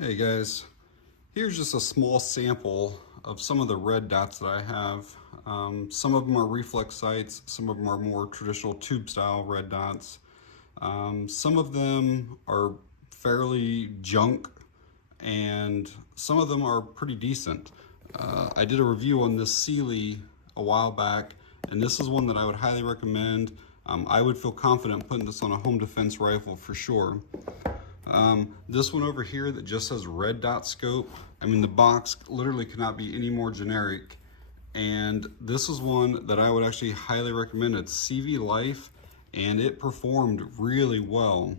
Hey guys, here's just a small sample of some of the red dots that I have. Some of them are reflex sights, some of them are more traditional tube style red dots. Some of them are fairly junk and some of them are pretty decent. I did a review on this Sealy a while back, and this is one that I would highly recommend. I would feel confident putting this on a home defense rifle for sure. This one over here that just says red dot scope, I mean the box literally could not be any more generic, and this is one that I would actually highly recommend. It's CV Life and it performed really well.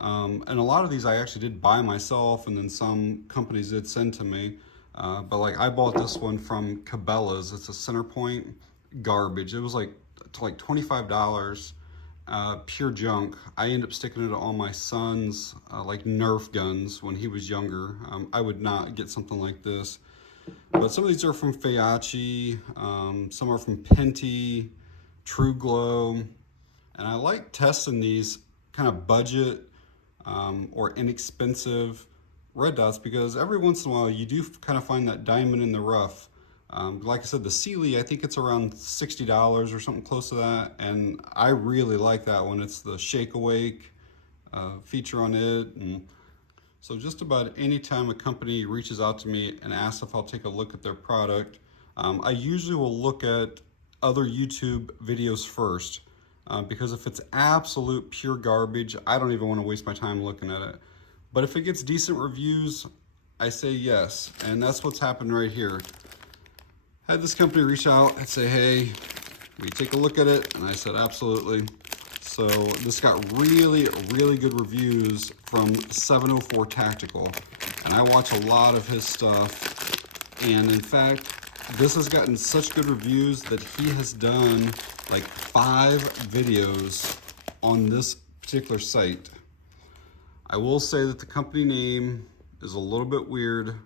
And a lot of these I actually did buy myself, and then some companies did send to me, but like I bought this one from Cabela's. It's a center point garbage. It was like $25. Pure junk. I end up sticking it on my son's like Nerf guns when he was younger. I would not get something like this. But some of these are from Feyachi, some are from Penty, True Glow, and I like testing these kind of budget or inexpensive red dots because every once in a while you do kind of find that diamond in the rough. Like I said, the Sealy, I think it's around $60 or something close to that, and I really like that one. It's the Shake Awake feature on it. And so just about any time a company reaches out to me and asks if I'll take a look at their product, I usually will look at other YouTube videos first, because if it's absolute pure garbage, I don't even want to waste my time looking at it. But if it gets decent reviews, I say yes, and that's what's happened right here. Had this company reach out and say, hey, will you take a look at it? And I said, absolutely. So this got really good reviews from 704 Tactical. And I watch a lot of his stuff. And in fact, this has gotten such good reviews that he has done like 5 videos on this particular site. I will say that the company name is a little bit weird.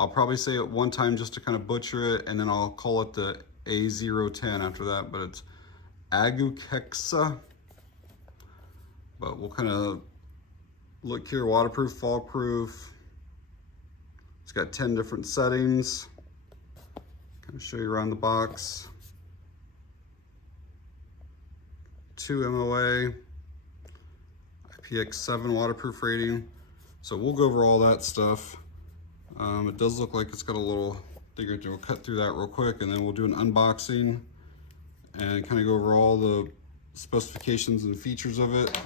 I'll probably say it one time just to kind of butcher it, and then I'll call it the A010 after that, but it's Agukexsa. But we'll kind of look here: waterproof, fogproof. It's got 10 different settings. Kind of show you around the box. 2 MOA, IPX7 waterproof rating. So we'll go over all that stuff. It does look like it's got a little thing. We'll cut through that real quick, and then we'll do an unboxing and kind of go over all the specifications and features of it.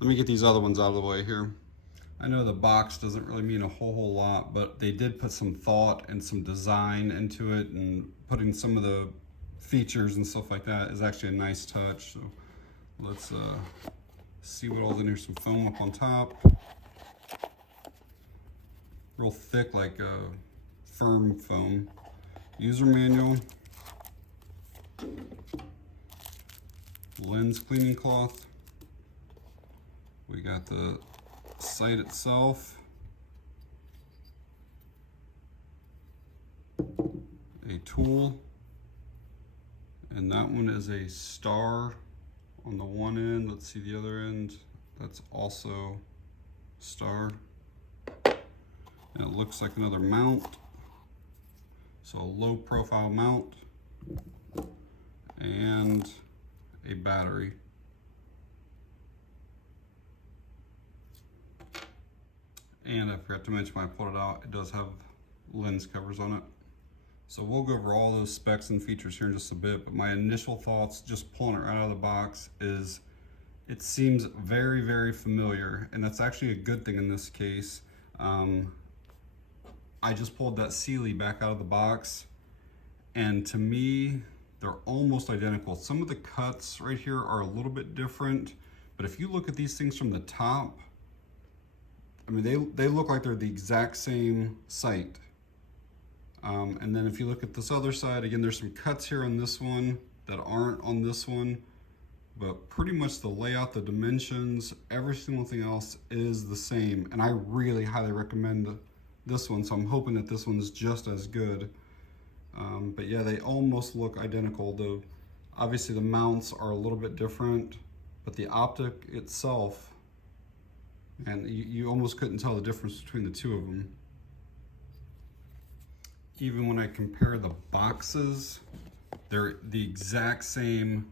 Let me get these other ones out of the way here. I know the box doesn't really mean a whole lot, but they did put some thought and some design into it, and putting some of the features and stuff like that is actually a nice touch. So let's see what all's in here. Some foam up on top. Real thick, like a firm foam. User manual. Lens cleaning cloth. We got the sight itself. A tool. And that one is a star on the one end. Let's see the other end. That's also star. And it looks like another mount. So a low profile mount and a battery. And I forgot to mention when I pulled it out, it does have lens covers on it. So we'll go over all those specs and features here in just a bit, but my initial thoughts just pulling it right out of the box is it seems very familiar, and that's actually a good thing in this case. I just pulled that Sealy back out of the box, and to me, they're almost identical. Some of the cuts right here are a little bit different, but if you look at these things from the top, I mean, they look like they're the exact same sight. And then if you look at this other side, again, there's some cuts here on this one that aren't on this one, but pretty much the layout, the dimensions, every single thing else is the same. And I really highly recommend this one, so I'm hoping that this one's just as good. But yeah, they almost look identical. Though obviously the mounts are a little bit different, but the optic itself And you almost couldn't tell the difference between the two of them. Even when I compare the boxes, they're the exact same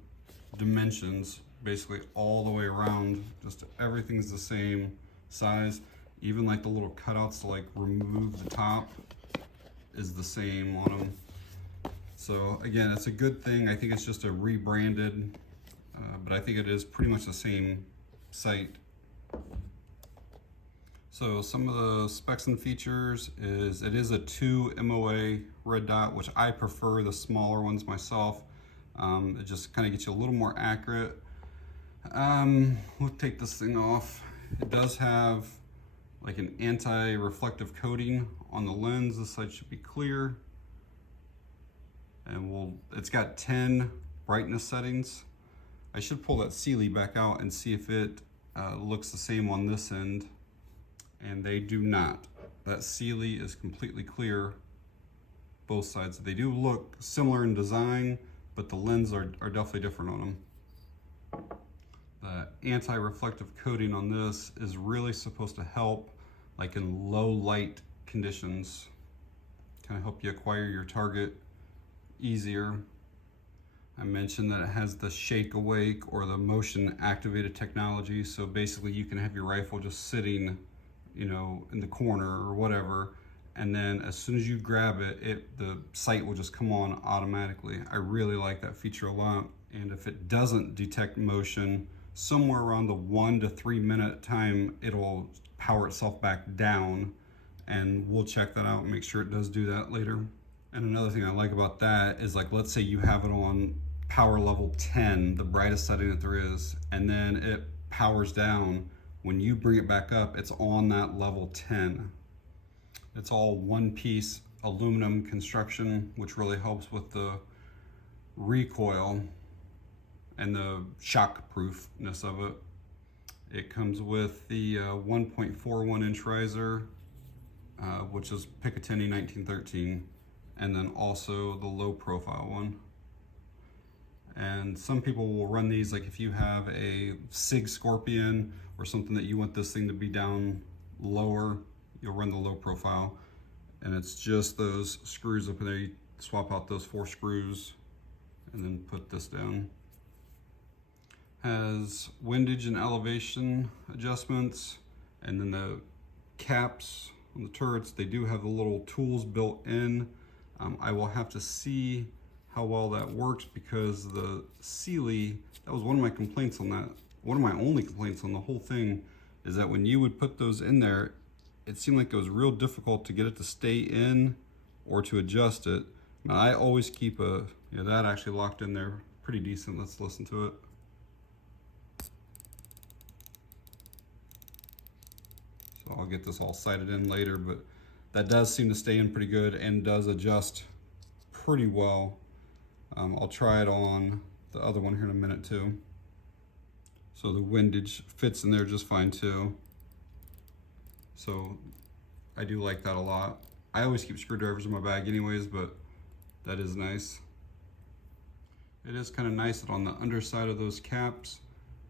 dimensions, basically all the way around. Just everything's the same size. Even like the little cutouts to like remove the top is the same on them. So again, it's a good thing. I think it's just a rebranded, but I think it is pretty much the same site. So some of the specs and features is it is a 2 MOA red dot, which I prefer the smaller ones myself. It just kind of gets you a little more accurate. We'll take this thing off. It does have like an anti-reflective coating on the lens. This side should be clear. And it's got 10 brightness settings. I should pull that Sealy back out and see if it looks the same on this end. And they do not. That Sealy is completely clear, both sides. They do look similar in design, but the lenses are definitely different on them. The anti-reflective coating on this is really supposed to help like in low light conditions, kind of help you acquire your target easier. I mentioned that it has the shake awake or the motion activated technology. So basically you can have your rifle just sitting, you know, in the corner or whatever, and then as soon as you grab it, the sight will just come on automatically. I really like that feature a lot. And if it doesn't detect motion, somewhere around the 1 to 3 minute time, it'll power itself back down, and we'll check that out and make sure it does do that later. And another thing I like about that is, like, let's say you have it on power level 10, the brightest setting that there is, and then it powers down. When you bring it back up, it's on that level 10. It's all one-piece aluminum construction, which really helps with the recoil and the shockproofness of it. It comes with the 1.41 inch riser, which is Picatinny 1913, and then also the low profile one. And some people will run these, like if you have a SIG Scorpion or something that you want this thing to be down lower, you'll run the low profile. And it's just those screws up in there. You swap out those 4 screws and then put this down. Has windage and elevation adjustments, and then the caps on the turrets, they do have the little tools built in. I will have to see how well that works, because the Sealy, that was one of my complaints on that. One of my only complaints on the whole thing is that when you would put those in there, it seemed like it was real difficult to get it to stay in or to adjust it. Now I always keep that actually locked in there pretty decent. Let's listen to it. So I'll get this all sighted in later, but that does seem to stay in pretty good and does adjust pretty well. I'll try it on the other one here in a minute too. So the windage fits in there just fine too. So I do like that a lot. I always keep screwdrivers in my bag anyways, but that is nice. It is kind of nice that on the underside of those caps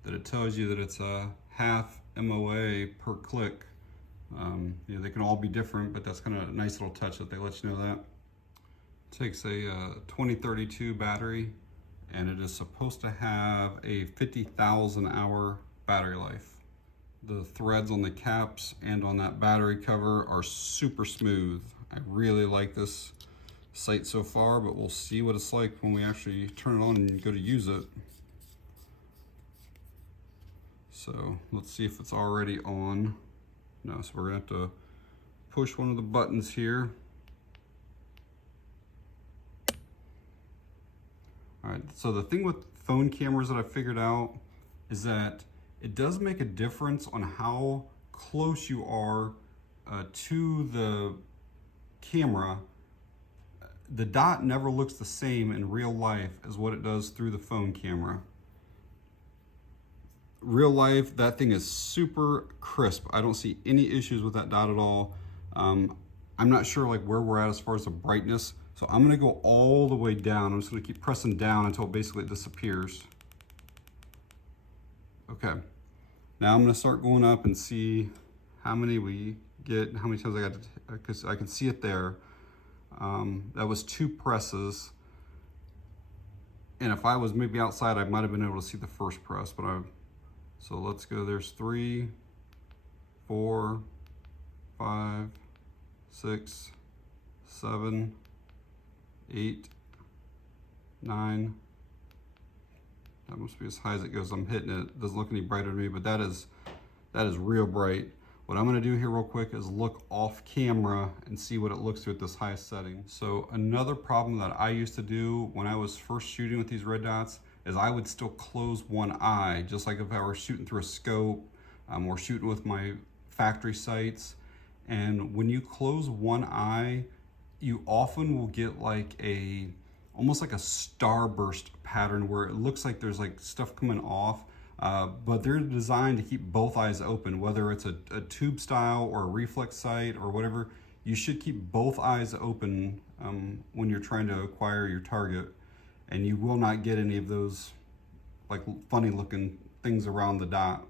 that it tells you that it's a half MOA per click. You know, they can all be different, but that's kind of a nice little touch that they let you know that. It takes a 2032 battery, and it is supposed to have a 50,000 hour battery life. The threads on the caps and on that battery cover are super smooth. I really like this sight so far, but we'll see what it's like when we actually turn it on and go to use it. So let's see if it's already on. No, so we're gonna have to push one of the buttons here. All right, so the thing with phone cameras that I figured out is that it does make a difference on how close you are to the camera. The dot never looks the same in real life as what it does through the phone camera. Real life, that thing is super crisp. I don't see any issues with that dot at all. I'm not sure like where we're at as far as the brightness. So I'm gonna go all the way down. I'm just gonna keep pressing down until basically it disappears. Okay, Now I'm gonna start going up and see how many we get, how many times I got to, because I can see it there. That was 2 presses. And if I was maybe outside, I might have been able to see the first press, but so let's go, there's 3, 4, 5, 6, 7, 8, 9. That must be as high as it goes. I'm hitting it. It doesn't look any brighter to me, but that is real bright. What I'm gonna do here real quick is look off camera and see what it looks to at this highest setting. So another problem that I used to do when I was first shooting with these red dots is I would still close one eye, just like if I were shooting through a scope or shooting with my factory sights. And when you close one eye, you often will get like almost like a starburst pattern where it looks like there's like stuff coming off. But they're designed to keep both eyes open, whether it's a tube style or a reflex sight or whatever. You should keep both eyes open when you're trying to acquire your target, and you will not get any of those like funny looking things around the dot.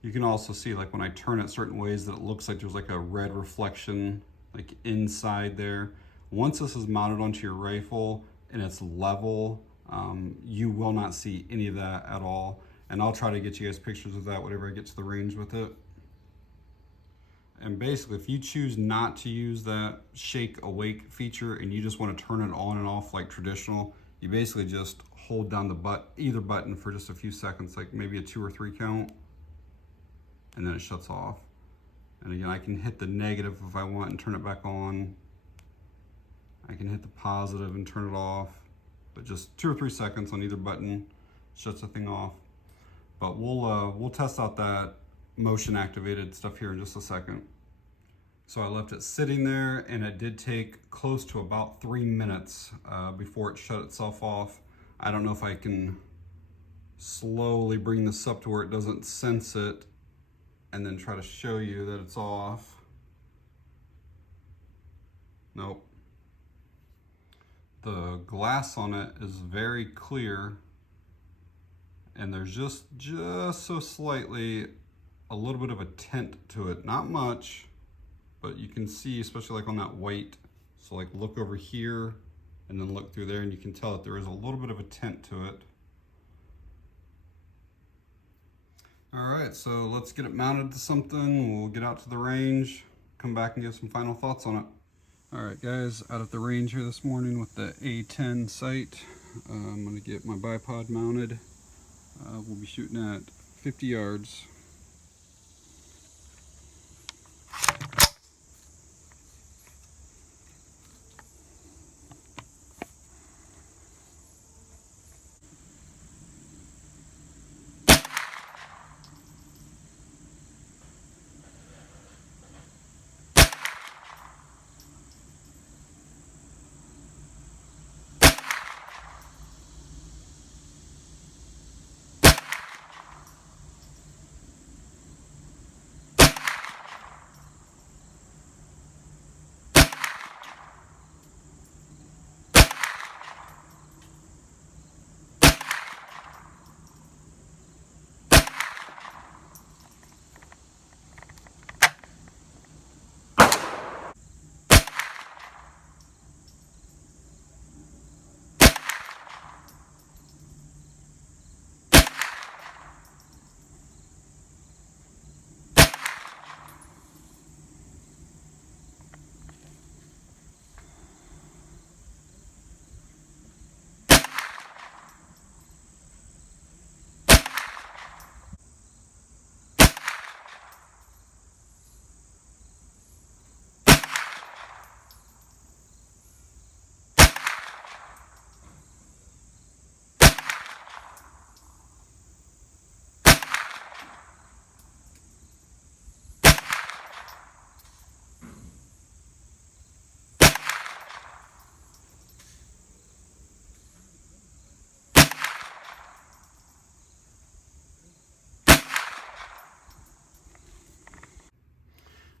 You can also see, like when I turn it certain ways, that it looks like there's like a red reflection like inside there. Once this is mounted onto your rifle and it's level, you will not see any of that at all. And I'll try to get you guys pictures of that whenever I get to the range with it. And basically, if you choose not to use that shake awake feature and you just want to turn it on and off like traditional, you basically just hold down either button for just a few seconds, like maybe a 2 or 3 count, and then it shuts off. And again, I can hit the negative if I want and turn it back on. I can hit the positive and turn it off, but just 2 or 3 seconds on either button shuts the thing off. But we'll test out that motion activated stuff here in just a second. So I left it sitting there, and it did take close to about 3 minutes before it shut itself off. I don't know if I can slowly bring this up to where it doesn't sense it and then try to show you that it's off. Nope. The glass on it is very clear, and there's just so slightly a little bit of a tint to it. Not much, but you can see, especially like on that white. So like look over here and then look through there, and you can tell that there is a little bit of a tint to it. All right, so let's get it mounted to something. We'll get out to the range, come back and give some final thoughts on it. All right, guys, out at the range here this morning with the A010 sight. I'm gonna get my bipod mounted. We'll be shooting at 50 yards.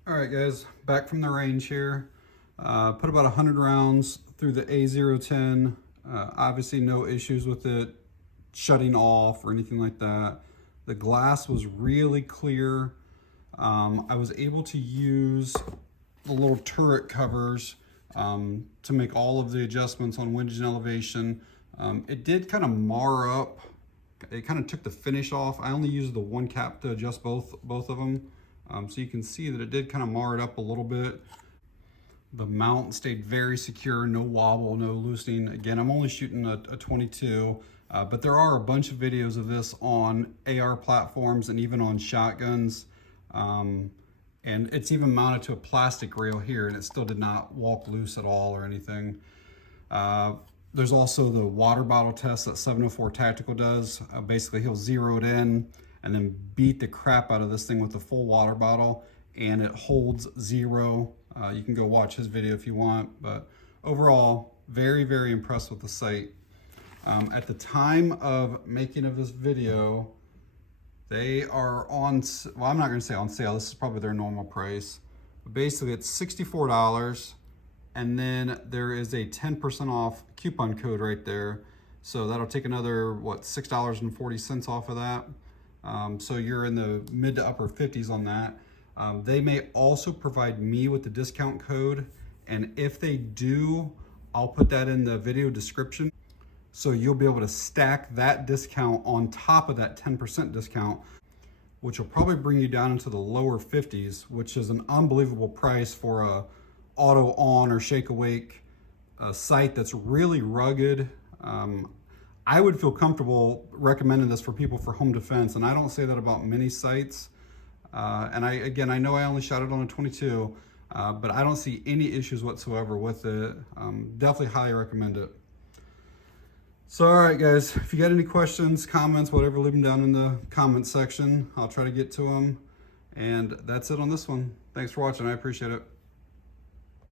All right, guys, back from the range here. Put about 100 rounds through the A010. Obviously no issues with it shutting off or anything like that. The glass was really clear. I was able to use the little turret covers to make all of the adjustments on windage and elevation. It did kind of mar up. It kind of took the finish off. I only used the one cap to adjust both of them. So you can see that it did kind of mar it up a little bit. The mount stayed very secure, no wobble, no loosening. Again, I'm only shooting a 22, but there are a bunch of videos of this on AR platforms and even on shotguns. And it's even mounted to a plastic rail here, and it still did not walk loose at all or anything. There's also the water bottle test that 704 Tactical does. Basically, he'll zero it in and then beat the crap out of this thing with a full water bottle, and it holds 0. You can go watch his video if you want, but overall, very, very impressed with the sight. At the time of making of this video, they are on, well, I'm not gonna say on sale, this is probably their normal price. But basically, it's $64, and then there is a 10% off coupon code right there. So that'll take another, what, $6.40 off of that. So you're in the mid to upper 50s on that. They may also provide me with the discount code, and if they do, I'll put that in the video description. So you'll be able to stack that discount on top of that 10% discount, which will probably bring you down into the lower 50s, which is an unbelievable price for a auto on or shake awake sight that's really rugged. I would feel comfortable recommending this for people for home defense, and I don't say that about many sights. And I know I only shot it on a 22, but I don't see any issues whatsoever with it. Definitely highly recommend it. So, all right, guys, if you got any questions, comments, whatever, leave them down in the comments section. I'll try to get to them. And that's it on this one. Thanks for watching. I appreciate it.